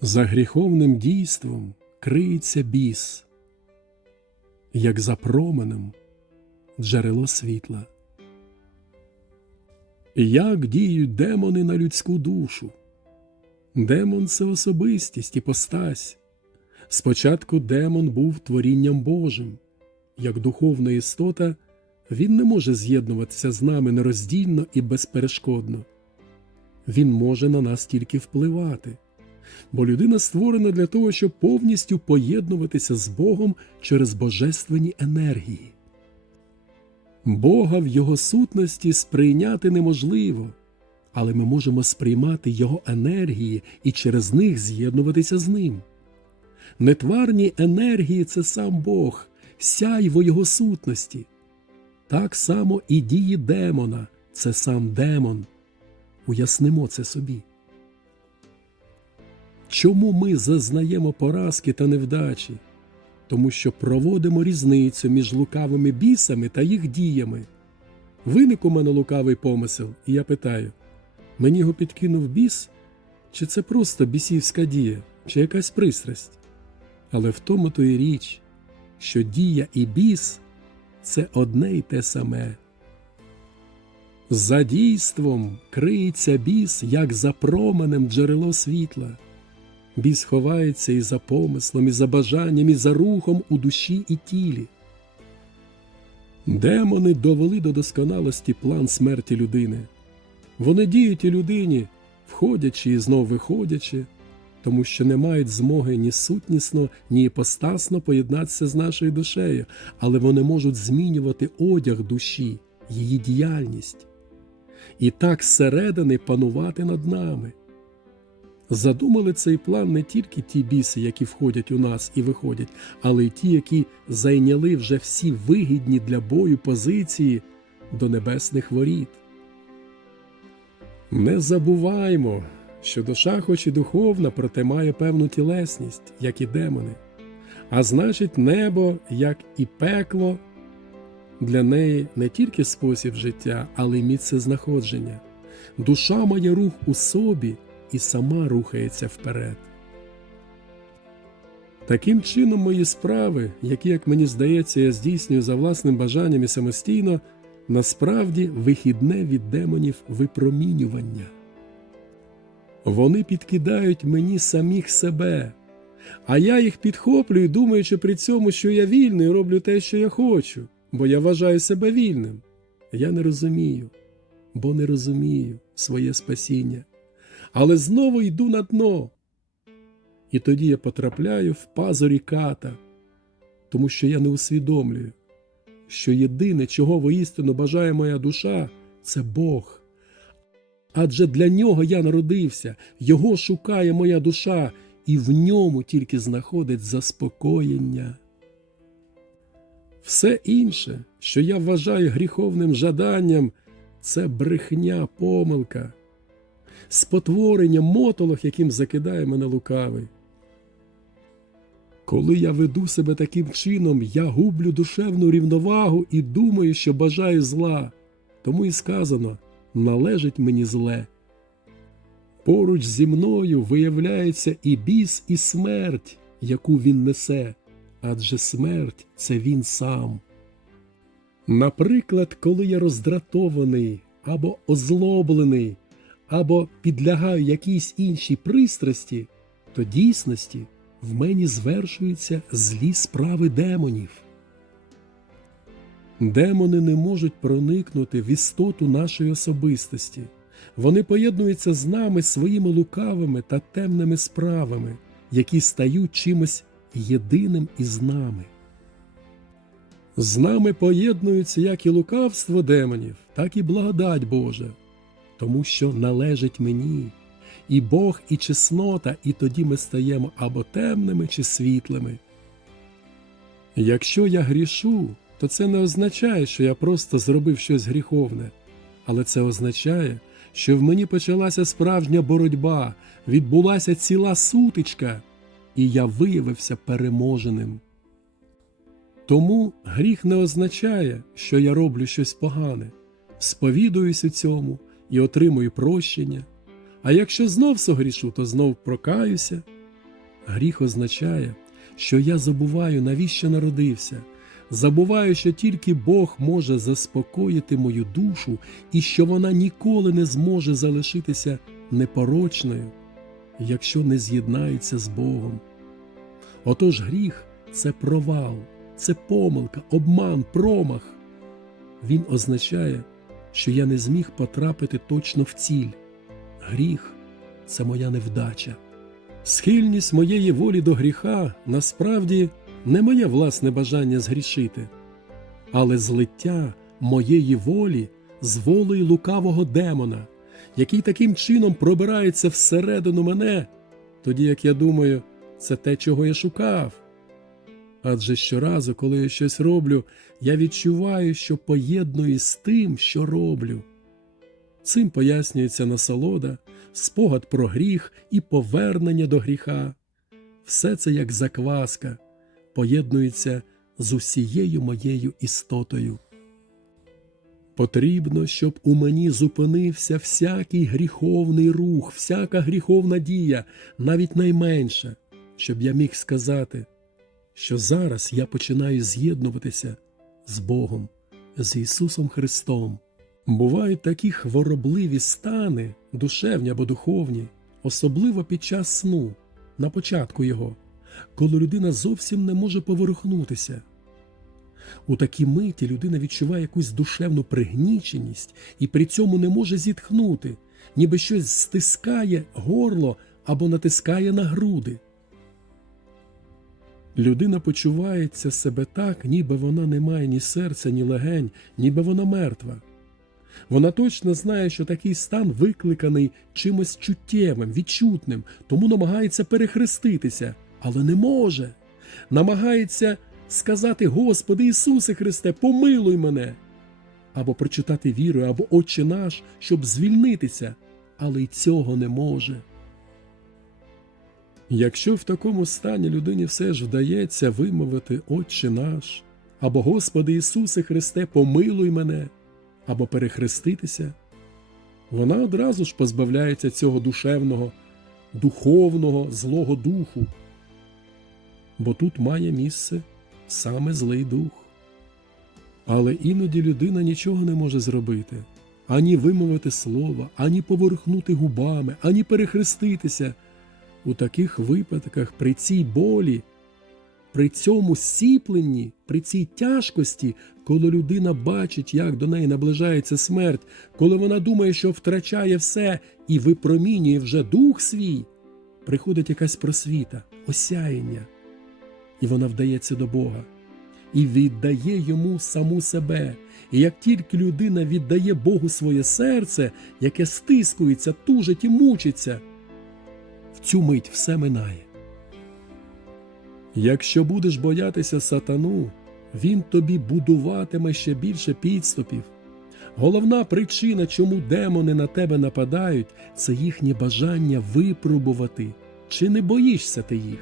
За гріховним дійством криється біс, як за променем джерело світла. Як діють демони на людську душу? Демон це особистість і постась. Спочатку демон був творінням Божим. Як духовна істота, він не може з'єднуватися з нами нероздільно і безперешкодно. Він може на нас тільки впливати, бо людина створена для того, щоб повністю поєднуватися з Богом через божественні енергії. Бога в Його сутності сприйняти неможливо, але ми можемо сприймати Його енергії і через них з'єднуватися з Ним. Нетварні енергії це сам Бог, сяйво Його сутності. Так само і дії демона це сам демон. Уяснимо це собі. Чому ми зазнаємо поразки та невдачі? Тому що проводимо різницю між лукавими бісами та їх діями. Виник у мене лукавий помисел, і я питаю: мені його підкинув біс, чи це просто бісівська дія, чи якась пристрасть? Але в тому то і річ, що дія і біс це одне й те саме. За дійством криється біс, як за променем джерело світла. Біс ховається і за помислом, і за бажанням, і за рухом у душі і тілі. Демони довели до досконалості план смерті людини. Вони діють у людині, входячи і знов виходячи, тому що не мають змоги ні сутнісно, ні іпостасно поєднатися з нашою душею, але вони можуть змінювати одяг душі, її діяльність, і так зсередини панувати над нами. Задумали цей план не тільки ті біси, які входять у нас і виходять, але й ті, які зайняли вже всі вигідні для бою позиції до небесних воріт. Не забуваймо, що душа, хоч і духовна, проте має певну тілесність, як і демони, а значить, небо, як і пекло, для неї не тільки спосіб життя, але й місце знаходження. Душа має рух у собі і сама рухається вперед. Таким чином, мої справи, які, як мені здається, я здійснюю за власним бажанням і самостійно, насправді вихідне від демонів випромінювання. Вони підкидають мені самих себе, а я їх підхоплюю, думаючи при цьому, що я вільний роблю те, що я хочу, бо я вважаю себе вільним. Я не розумію, бо не розумію своє спасіння але знову йду на дно. І тоді я потрапляю в пазурі ката, тому що я не усвідомлюю, що єдине, чого воістину бажає моя душа, це Бог. Адже для нього я народився, Його шукає моя душа, і в ньому тільки знаходить заспокоєння. Все інше, що я вважаю гріховним жаданням, це брехня, помилка спотворення, мотолох, яким закидає мене лукавий. Коли я веду себе таким чином, я гублю душевну рівновагу і думаю, що бажаю зла, тому і сказано належить мені зле. Поруч зі мною виявляється і біс, і смерть, яку він несе, адже смерть це він сам. Наприклад, коли я роздратований або озлоблений, або підлягаю якійсь іншій пристрасті, то дійсності в мені звершуються злі справи демонів. Демони не можуть проникнути в істоту нашої особистості, вони поєднуються з нами своїми лукавими та темними справами, які стають чимось єдиним із нами. З нами поєднуються як і лукавство демонів, так і благодать Божа тому що належить мені. І Бог, і чеснота, і тоді ми стаємо або темними чи світлими. Якщо я грішу, то це не означає, що я просто зробив щось гріховне, але це означає, що в мені почалася справжня боротьба, відбулася ціла сутичка, і я виявився переможеним. Тому гріх не означає, що я роблю щось погане, сповідуюсь у цьому і отримую прощення. А якщо знов согрішу, то знов прокаюся Гріх означає, що я забуваю, навіщо народився, забуваю, що тільки Бог може заспокоїти мою душу і що вона ніколи не зможе залишитися непорочною, якщо не з'єднається з Богом. Отож гріх це провал, це помилка, обман, промах. Він означає, що я не зміг потрапити точно в ціль. Гріх це моя невдача. Схильність моєї волі до гріха насправді не моє власне бажання згрішити, але злиття моєї волі з волею лукавого демона, який таким чином пробирається всередину мене, тоді як я думаю, це те, чого я шукав. Адже щоразу, коли я щось роблю, я відчуваю, що поєдную з тим, що роблю. Цим пояснюється насолода, спогад про гріх і повернення до гріха. Все це як закваска, поєднується з усією моєю істотою. Потрібно, щоб у мені зупинився всякий гріховний рух, всяка гріховна дія, навіть найменша, щоб я міг сказати, що зараз я починаю з'єднуватися з Богом, з Ісусом Христом. Бувають такі хворобливі стани, душевні або духовні, особливо під час сну, на початку його, коли людина зовсім не може поворухнутися. У такій миті людина відчуває якусь душевну пригніченість і при цьому не може зітхнути, ніби щось стискає горло або натискає на груди. Людина почувається себе так, ніби вона не має ні серця, ні легень, ніби вона мертва. Вона точно знає, що такий стан викликаний чимось чуттєвим, відчутним, тому намагається перехреститися, але не може. Намагається сказати Господи Ісусе Христе, помилуй мене. Або прочитати вірою, або Отче наш, щоб звільнитися, але й цього не може. Якщо в такому стані людині все ж вдається вимовити Отче наш, або Господи Ісусе Христе, помилуй мене, або перехреститися, вона одразу ж позбавляється цього душевного, духовного злого духу, бо тут має місце саме злий дух. Але іноді людина нічого не може зробити ані вимовити слова, ані поворухнути губами, ані перехреститися. У таких випадках при цій болі, при цьому сіпленні, при цій тяжкості, коли людина бачить, як до неї наближається смерть, коли вона думає, що втрачає все і випромінює вже дух свій, приходить якась просвіта, осяяння, і вона вдається до Бога і віддає йому саму себе. І як тільки людина віддає Богу своє серце, яке стискується, тужить і мучиться, цю мить все минає. Якщо будеш боятися сатану, він тобі будуватиме ще більше підступів. Головна причина, чому демони на тебе нападають, це їхнє бажання випробувати, чи не боїшся ти їх.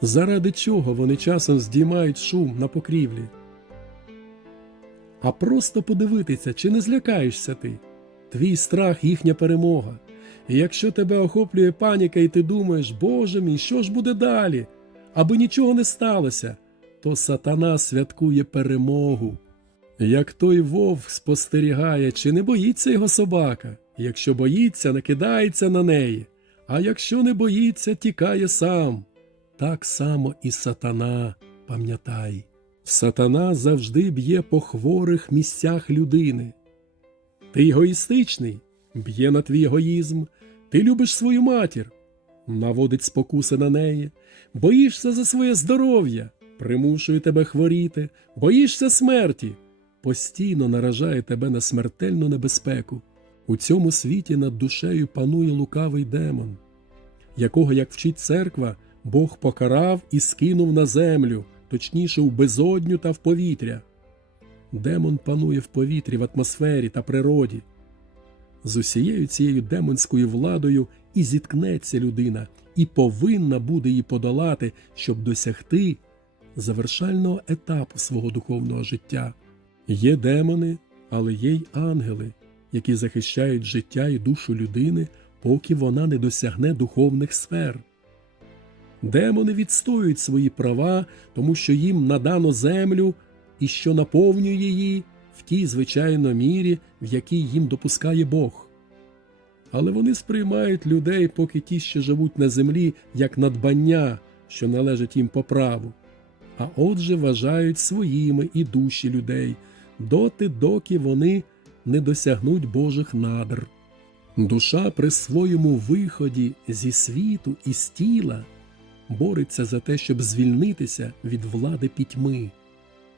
Заради чого вони часом здіймають шум на покрівлі? А просто подивитися, чи не злякаєшся ти. Твій страх їхня перемога. І якщо тебе охоплює паніка, і ти думаєш, Боже мій, що ж буде далі? Аби нічого не сталося, то сатана святкує перемогу. Як той вовк спостерігає, чи не боїться його собака, якщо боїться, накидається на неї, а якщо не боїться, тікає сам. Так само і сатана, пам'ятай, сатана завжди б'є по хворих місцях людини. Ти егоїстичний, б'є на твій егоїзм, ти любиш свою матір, наводить спокуси на неї, боїшся за своє здоров'я, примушує тебе хворіти, боїшся смерті, постійно наражає тебе на смертельну небезпеку. У цьому світі над душею панує лукавий демон, якого, як вчить церква, Бог покарав і скинув на землю, точніше у безодню та в повітря. Демон панує в повітрі, в атмосфері та природі. З усією цією демонською владою і зіткнеться людина, і повинна буде її подолати, щоб досягти завершального етапу свого духовного життя. Є демони, але є й ангели, які захищають життя і душу людини, поки вона не досягне духовних сфер. Демони відстоюють свої права, тому що їм надано землю і що наповнює її тій звичайно мірі, в якій їм допускає Бог. Але вони сприймають людей, поки ті, що живуть на землі, як надбання, що належить їм по праву, а отже вважають своїми і душі людей, доти, доки вони не досягнуть Божих надр. Душа при своєму виході зі світу і з тіла бореться за те, щоб звільнитися від влади пітьми.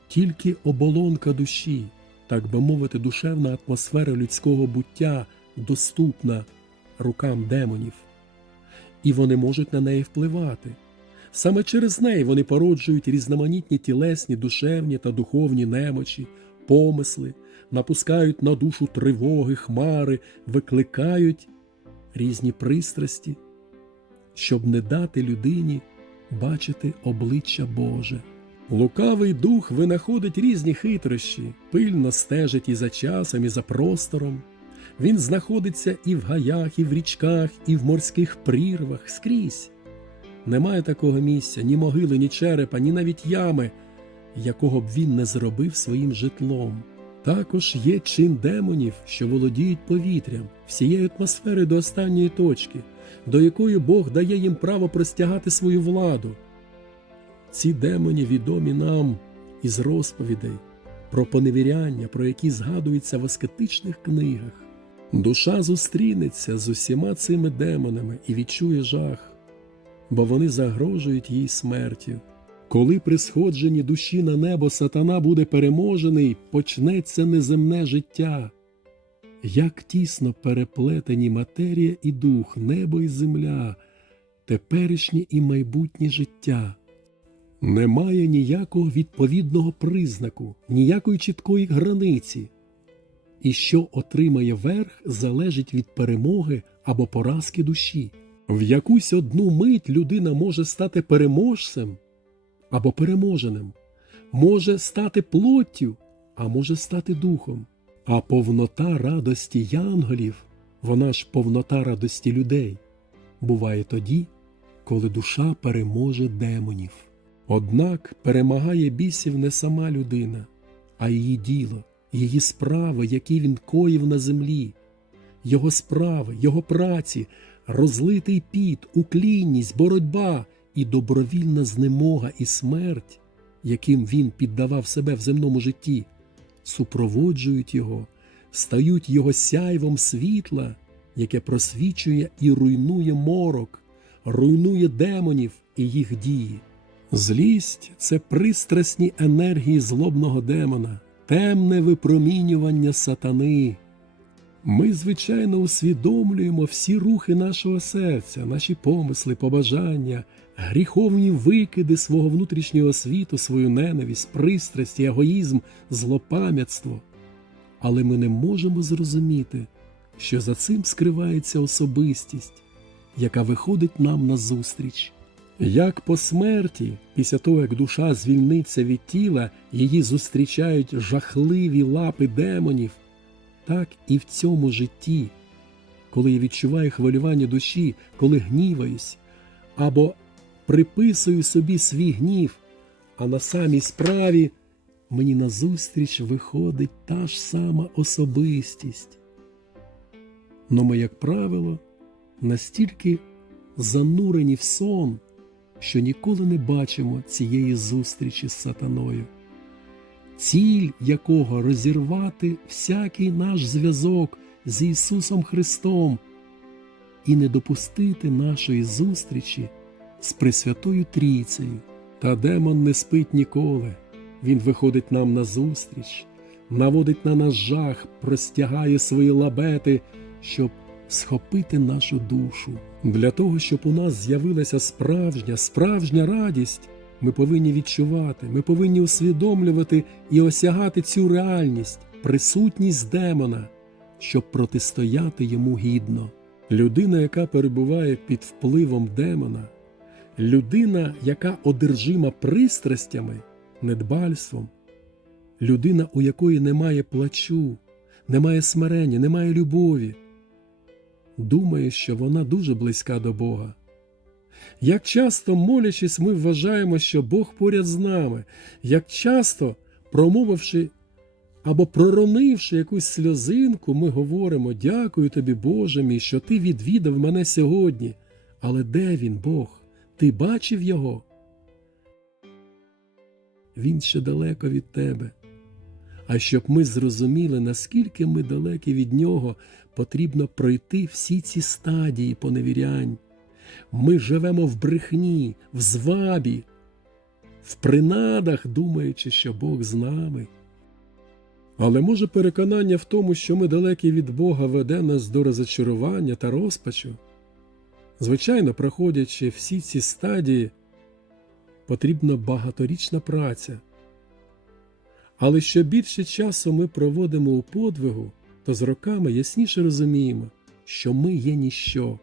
Тільки оболонка душі, так би мовити, душевна атмосфера людського буття доступна рукам демонів, і вони можуть на неї впливати. Саме через неї вони породжують різноманітні тілесні, душевні та духовні немочі, помисли, напускають на душу тривоги, хмари, викликають різні пристрасті, щоб не дати людині бачити обличчя Боже. Лукавий дух винаходить різні хитрощі, пильно стежить і за часом, і за простором. Він знаходиться і в гаях, і в річках, і в морських прірвах скрізь. Немає такого місця, ні могили, ні черепа, ні навіть ями, якого б він не зробив своїм житлом. Також є чин демонів, що володіють повітрям, всією атмосфери до останньої точки, до якої Бог дає їм право простягати свою владу. Ці демоні відомі нам із розповідей про поневіряння, про які згадуються в аскетичних книгах. Душа зустрінеться з усіма цими демонами і відчує жах, бо вони загрожують їй смертю. Коли при сходженні душі на небо сатана буде переможений, почнеться неземне життя. Як тісно переплетені матерія і дух, небо і земля, теперішнє і майбутнє життя. Немає ніякого відповідного признаку, ніякої чіткої границі. І що отримає верх, залежить від перемоги або поразки душі. В якусь одну мить людина може стати переможцем або переможеним, може стати плоттю, а може стати духом. А повнота радості янголів, вона ж повнота радості людей, буває тоді, коли душа переможе демонів. Однак перемагає бісів не сама людина, а її діло, її справи, які він коїв на землі, його справи, його праці, розлитий піт, уклінність, боротьба і добровільна знемога і смерть, яким він піддавав себе в земному житті, супроводжують його, стають його сяйвом світла, яке просвічує і руйнує морок, руйнує демонів і їх дії. Злість це пристрасні енергії злобного демона, темне випромінювання сатани. Ми, звичайно, усвідомлюємо всі рухи нашого серця, наші помисли, побажання, гріховні викиди свого внутрішнього світу, свою ненависть, пристрасть, егоїзм, злопам'ятство. Але ми не можемо зрозуміти, що за цим скривається особистість, яка виходить нам назустріч. Як по смерті, після того як душа звільниться від тіла, її зустрічають жахливі лапи демонів, так і в цьому житті, коли я відчуваю хвилювання душі, коли гніваюсь, або приписую собі свій гнів, а на самій справі мені назустріч виходить та ж сама особистість. Но ми, як правило, настільки занурені в сон, що ніколи не бачимо цієї зустрічі з сатаною, ціль якого розірвати всякий наш зв'язок з Ісусом Христом і не допустити нашої зустрічі з Пресвятою Трійцею. Та демон не спить ніколи. Він виходить нам назустріч, наводить на нас жах, простягає свої лабети, щоб схопити нашу душу. Для того, щоб у нас з'явилася справжня, справжня радість, ми повинні відчувати, ми повинні усвідомлювати і осягати цю реальність, присутність демона, щоб протистояти йому гідно. Людина, яка перебуває під впливом демона, людина, яка одержима пристрастями, недбальством, людина, у якої немає плачу, немає смирення, немає любові, думає, що вона дуже близька до Бога. Як часто молячись, ми вважаємо, що Бог поряд з нами, як часто, промовивши або проронивши якусь сльозинку, ми говоримо Дякую тобі, Боже мій, що ти відвідав мене сьогодні. Але де він, Бог? Ти бачив його? Він ще далеко від тебе. А щоб ми зрозуміли, наскільки ми далекі від нього, потрібно пройти всі ці стадії поневірянь. Ми живемо в брехні, в звабі, в принадах, думаючи, що Бог з нами. Але може переконання в тому, що ми далекі від Бога веде нас до розочарування та розпачу. Звичайно, проходячи всі ці стадії, потрібна багаторічна праця. Але що більше часу ми проводимо у подвигу, то з роками ясніше розуміємо, що ми є ніщо.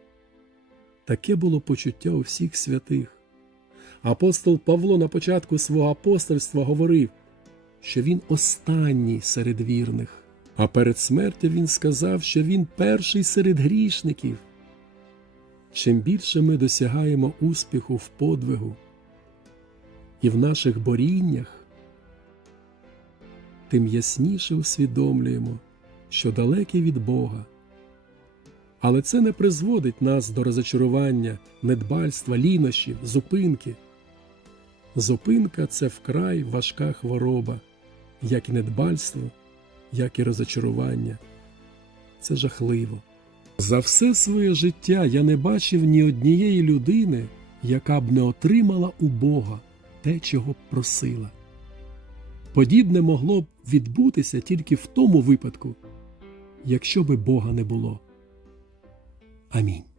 Таке було почуття у всіх святих. Апостол Павло на початку свого апостольства говорив, що він останній серед вірних, а перед смертю він сказав, що він перший серед грішників. Чим більше ми досягаємо успіху в подвигу і в наших боріннях, тим ясніше усвідомлюємо, що далекі від Бога. Але це не призводить нас до розочарування, недбальства, лінощів, зупинки. Зупинка це вкрай важка хвороба, як і недбальство, як і розочарування. Це жахливо. За все своє життя я не бачив ні однієї людини, яка б не отримала у Бога те, чого б просила. Подібне могло б відбутися тільки в тому випадку, якщо би Бога не було. Амінь.